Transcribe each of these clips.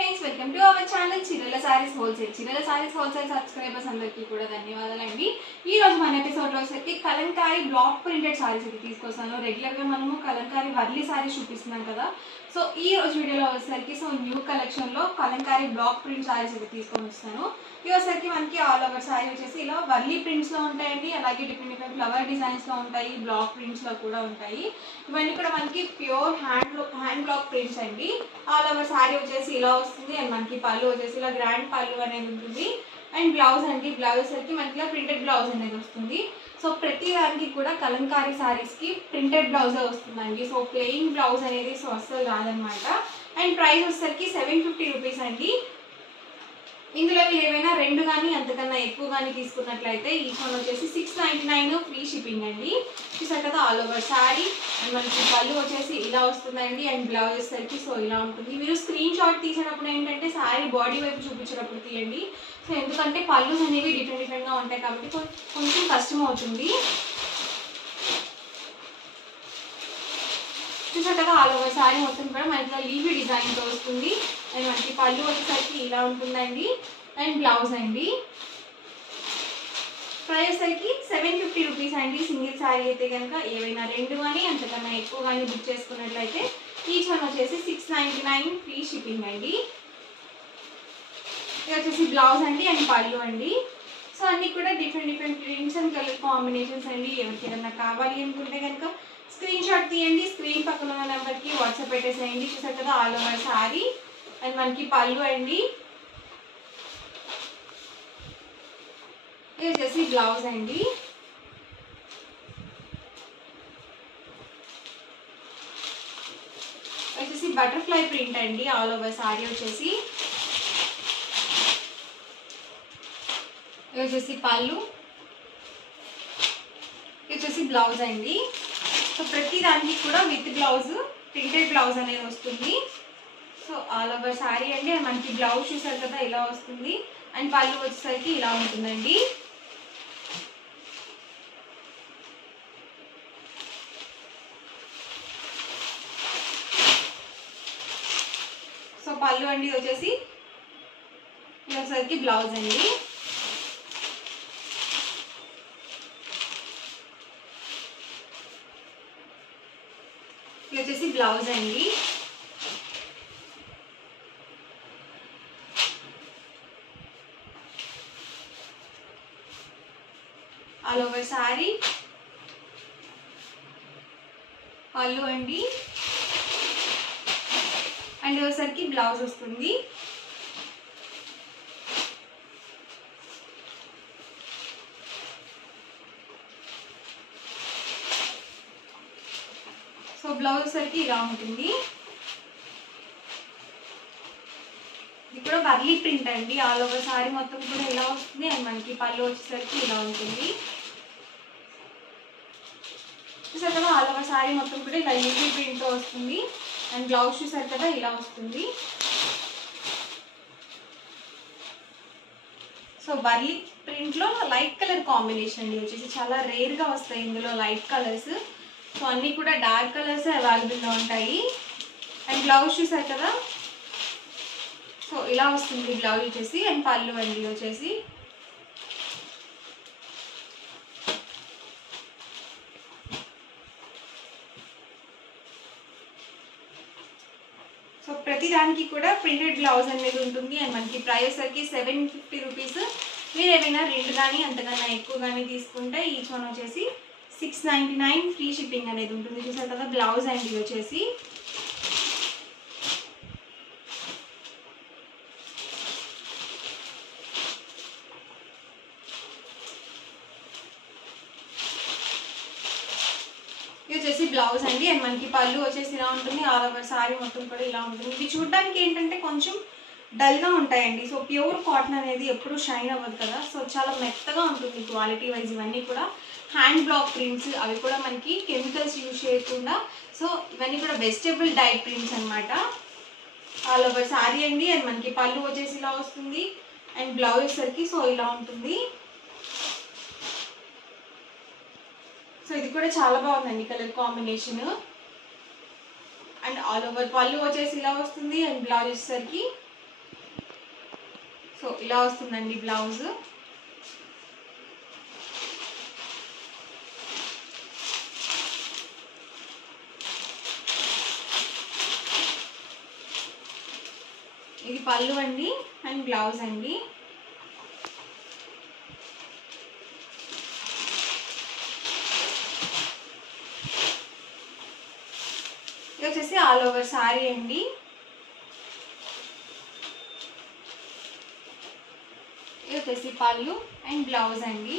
Friends welcome to our channel Chirala saris wholesale. Chirala saris wholesale subscribers అందరికీ కూడా ధన్యవాదాలండి. ఈ రోజు మన ఎపిసోడ్ లో వచ్చేసి కలంకారీ బ్లాక్ ప్రింటెడ్ సారీస్ అయితే తీసుకొస్తాను. రెగ్యులర్ గా మనము కలంకారీ వర్లీ సారీస్ చూపిస్తున్నాం కదా, సో ఈ రోజు వీడియోలో వచ్చేసరికి న్యూ కలెక్షన్ లో కలంకారీ బ్లాక్ ప్రింట్ సారీస్ అయితే తీసుకొని వస్తాను. ఇవి వచ్చేసరికి మనకి ఆల్ ఓవర్ సారీ వచ్చేసి ఇలా వర్లీ ప్రింట్స్ లో ఉంటాయండి. అలాగే డిఫరెంట్ డిఫరెంట్ ఫ్లవర్ డిజైన్స్ లో ఉంటాయి, బ్లాక్ ప్రింట్స్ లో కూడా ఉంటాయి. ఇవన్నీ కూడా మనకి ప్యూర్ హ్యాండ్ బ్లాక్ ప్రింట్స్ అండి. ఆల్ ఓవర్ సారీ వచ్చేసి ఇలా వస్తుంది. అండ్ మనకి పళ్ళు వచ్చేసి ఇలా గ్రాండ్ పళ్ళు అనేది ఉంటుంది. అండ్ బ్లౌజ్ అండి, బ్లౌజ్ వచ్చేసరికి మనకి ప్రింటెడ్ బ్లౌజ్ అనేది వస్తుంది. సో ప్రతి దానికి కూడా కలంకారీ సారీస్ కి ప్రింటెడ్ బ్లౌజ్ వస్తుందండి. సో ప్లెయిన్ బ్లౌజ్ అనేది సో అస్సలు రాదనమాట. అండ్ ప్రైస్ వచ్చేసరికి 750 రూపీస్ అండి. ఇందులో మీరు ఏమైనా రెండు కానీ అంతకన్నా ఎక్కువ కానీ తీసుకున్నట్లయితే ఈ ఫోన్ వచ్చేసి 699 ఫ్రీ షిప్పింగ్ అండి. చూసారు కదా ఆల్ ఓవర్ శారీ. అండ్ మనకి పళ్ళు వచ్చేసి ఇలా వస్తుందండి. అండ్ బ్లౌజ్ వచ్చేసరికి సో ఇలా ఉంటుంది. మీరు స్క్రీన్ షాట్ తీసేటప్పుడు ఏంటంటే శారీ బాడీ వైపు చూపించేటప్పుడు తీయండి. సో ఎందుకంటే పళ్ళు అనేవి డిఫరెంట్గా ఉంటాయి కాబట్టి కొంచెం కష్టం అవుతుంది. చూసారు కదా ఆల్ ఓవర్ శారీ మొత్తం కూడా మనకి లీవీ డిజైన్తో వస్తుంది. అండ్ మనకి పళ్ళు వచ్చేసరికి ఇలా ఉంటుందండి. అండ్ బ్లౌజ్ అండి. ప్రైస్ వచ్చేసరికి 750 రూపీస్ అండి. సింగిల్ శారీ అయితే కనుక ఏవైనా రెండు కానీ అంతకన్నా ఎక్కువ కానీ బుక్ చేసుకున్నట్లయితే ఈచ్ వన్ వచ్చేసి 699 ఫ్రీ షిప్పింగ్ అండి. ఇది వచ్చేసి బ్లౌజ్ అండి అండ్ పళ్ళు అండి. సో అన్నీ కూడా different prints and colour combinations అండి. ఎవరికి ఏదైనా కావాలి అనుకుంటే కనుక స్క్రీన్ షాట్ తీయండి. స్క్రీన్ పక్కన ఉన్న నెంబర్కి వాట్సాప్ పెట్టేసేయండి. చూసారు కదా ఆల్ ఓవర్ శారీ. అండ్ మనకి పళ్ళు అండి. ఇది వచ్చేసి బ్లౌజ్ అండి. వచ్చేసి బటర్ఫ్లై ప్రింట్ అండి ఆల్ ఓవర్ శారీ వచ్చేసి. ఇది వచ్చేసి పళ్ళు. ఇది వచ్చేసి బ్లౌజ్ అండి. సో ప్రతి దానికి కూడా విత్ బ్లౌజ్ ప్రింటెడ్ బ్లౌజ్ అనేది వస్తుంది. సో ఆల్ ఓవర్ శారీ అండి. మనకి బ్లౌజ్ చూసారు కదా ఇలా వస్తుంది. అండ్ పళ్ళు వచ్చేసరికి ఇలా ఉంటుందండి. సో పళ్ళు అండి వచ్చేసి ఇది వచ్చేసరికి బ్లౌజ్ అండి. ఇది వచ్చేసి బ్లౌజ్ అండి. All over sari. పళ్ళు అండి. అండ్ వచ్చేసరికి బ్లౌజ్ వస్తుంది. సో బ్లౌజ్ వచ్చేసరికి ఇలా ఉంటుంది. ఇది కూడా వర్లీ ప్రింట్ అండి. ఆల్ ఓవర్ శారీ మొత్తం కూడా ఇలా వస్తుంది. అండ్ మనకి పళ్ళు వచ్చేసరికి ఇలా ఉంటుంది. చూసారు కదా ఆల్ ఓవర్ శారీ మొత్తం కూడా ఇలా లీవీ ప్రింట్తో వస్తుంది. అండ్ బ్లౌజ్ చూసారు కదా ఇలా వస్తుంది. సో వర్లీ ప్రింట్లో లైట్ కలర్ కాంబినేషన్ అండి. వచ్చేసి చాలా రేర్గా వస్తాయి ఇందులో లైట్ కలర్స్. సో అన్నీ కూడా డార్క్ కలర్స్ అవైలబుల్గా ఉంటాయి. అండ్ బ్లౌజ్ చూసారు కదా సో ఇలా వస్తుంది బ్లౌజ్ వచ్చేసి. అండ్ పళ్ళు అండి వచ్చేసి. సో ప్రతి దానికి కూడా ప్రింటెడ్ బ్లౌజ్ అనేది ఉంటుంది. అండ్ మనకి ప్రైస్ వచ్చేసరికి 750 రూపీస్. మీరు ఏమైనా రెండు కానీ అంతకన్నా ఎక్కువ కానీ తీసుకుంటే ఈచ్ వన్ వచ్చేసి 699 ఫ్రీ షిప్పింగ్ అనేది ఉంటుంది. చూసారు కదా బ్లౌజ్ అండి వచ్చేసి. ఇది వచ్చేసి బ్లౌజ్ అండి. అండ్ మనకి పళ్ళు వచ్చేసి ఇలా ఉంటుంది. ఆల్ ఓవర్ శారీ మొత్తం కూడా ఇలా ఉంటుంది. ఇవి చూడడానికి ఏంటంటే కొంచెం డల్గా ఉంటాయండి. సో ప్యూర్ కాటన్ అనేది ఎప్పుడు షైన్ అవ్వదు కదా, సో చాలా మెత్తగా ఉంటుంది క్వాలిటీ వైజ్. ఇవన్నీ కూడా హ్యాండ్ బ్లాక్ ప్రింట్స్, అవి కూడా మనకి కెమికల్స్ యూజ్ చేయకుండా. సో ఇవన్నీ కూడా వెజిటబుల్ డై ప్రింట్స్ అనమాట. ఆల్ ఓవర్ శారీ అండి. అండ్ మనకి పళ్ళు వచ్చేసి ఇలా వస్తుంది. అండ్ బ్లౌజ్ వచ్చేసరికి సో ఇలా ఉంటుంది. సో ఇది కూడా చాలా బాగుందండి colour combination. And all over పళ్ళు వచ్చేసి ఇలా వస్తుంది. అండ్ బ్లౌజ్ వచ్చేసరికి సో ఇలా వస్తుందండి బ్లౌజ్. ఇది పళ్ళు అండి అండ్ బ్లౌజ్ అండి. ఇది వచ్చేసి ఆల్ ఓవర్ సారీ అండి. ఇది వచ్చేసి పళ్ళు అండ్ బ్లౌజ్ అండి.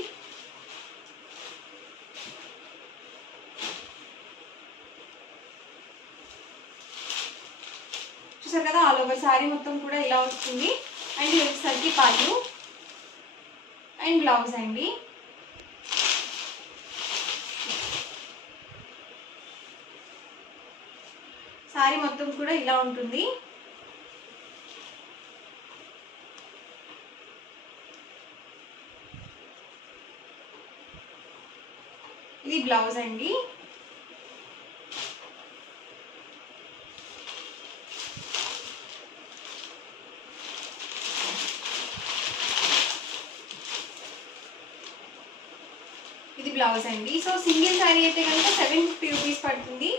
చూసారు కదా, ఆల్ ఓవర్ సారీ మొత్తం కూడా ఇలా వస్తుంది. అండ్ ఇది వచ్చేసరికి పళ్ళు అండ్ బ్లౌజ్ అండి. సారీ మొత్తం కూడా ఇలా ఉంటుంది. ఇది బ్లౌజ్ అండి. ఇది బ్లౌజ్ అండి. సో సింగిల్ శారీ అయితే కనుక 750 రూపీస్ పడుతుంది.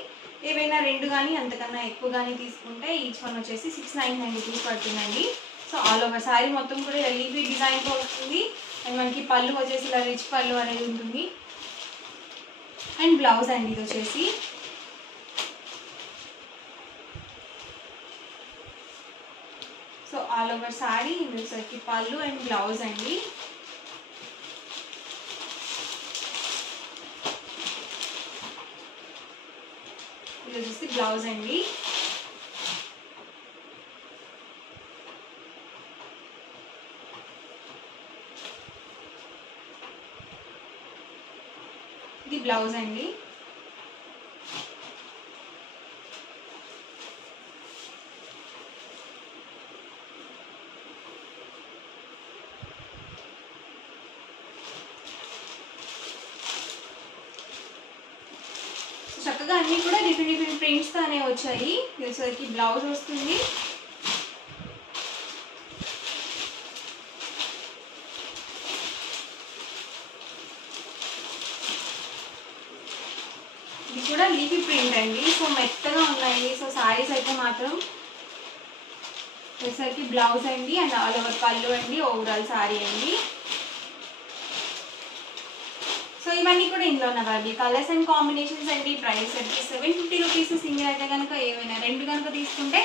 ఏవైనా రెండు కానీ అంతకన్నా ఎక్కువ కానీ తీసుకుంటే ఈచ్ వన్ వచ్చేసి 699 రూపీస్ పడుతుందండి. సో ఆల్ ఓవర్ శారీ మొత్తం కూడా ఎల్ఈపీ డిజైన్తో వస్తుంది. అండ్ మనకి పళ్ళు వచ్చేసి ఇలా రిచ్ పళ్ళు అనేది ఉంటుంది. అండ్ బ్లౌజ్ అండి ఇది వచ్చేసి. సో ఆల్ ఓవర్ శారీ ఇది వచ్చేసరికి పళ్ళు అండ్ బ్లౌజ్ అండి. ఇది వచ్చేసి బ్లౌజ్ అండి. ఇది బ్లౌజ్ అండి. చక్కగా అన్నీ కూడా డిఫరెంట్ ప్రింట్స్తోనే వచ్చాయి. ఇది వచ్చేసరికి బ్లౌజ్ వస్తుంది. ఇది కూడా లీఫీ ప్రింట్ అండి. సో మెత్తగా ఉన్నాయి. సో సారీస్ అయితే మాత్రం వచ్చేసరికి బ్లౌజ్ అండి అండ్ ఆల్ ఓవర్ పళ్ళు అండి, ఓవరాల్ సారీ అండి. సో ఇవన్నీ కూడా ఇందులో ఉన్నవి కలర్స్ అండ్ కాంబినేషన్స్ అండి. ప్రైస్ వచ్చి 750 రూపీస్. సింగిల్ అయితే కనుక ఏమైనా రెండు కనుక తీసుకుంటే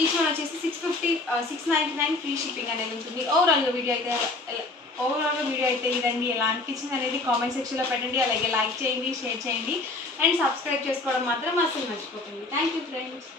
ఈచ్ వన్ వచ్చేసి 699 ఫ్రీ షిప్పింగ్ అనేది ఉంటుంది. ఓవరాల్గా వీడియో అయితే ఇదండి. ఎలా అనిపించింది అనేది కామెంట్ సెక్షన్లో పెట్టండి. అలాగే లైక్ చేయండి, షేర్ చేయండి అండ్ సబ్స్క్రైబ్ చేసుకోవడం మాత్రం అసలు మర్చిపోకండి. Thank you friends.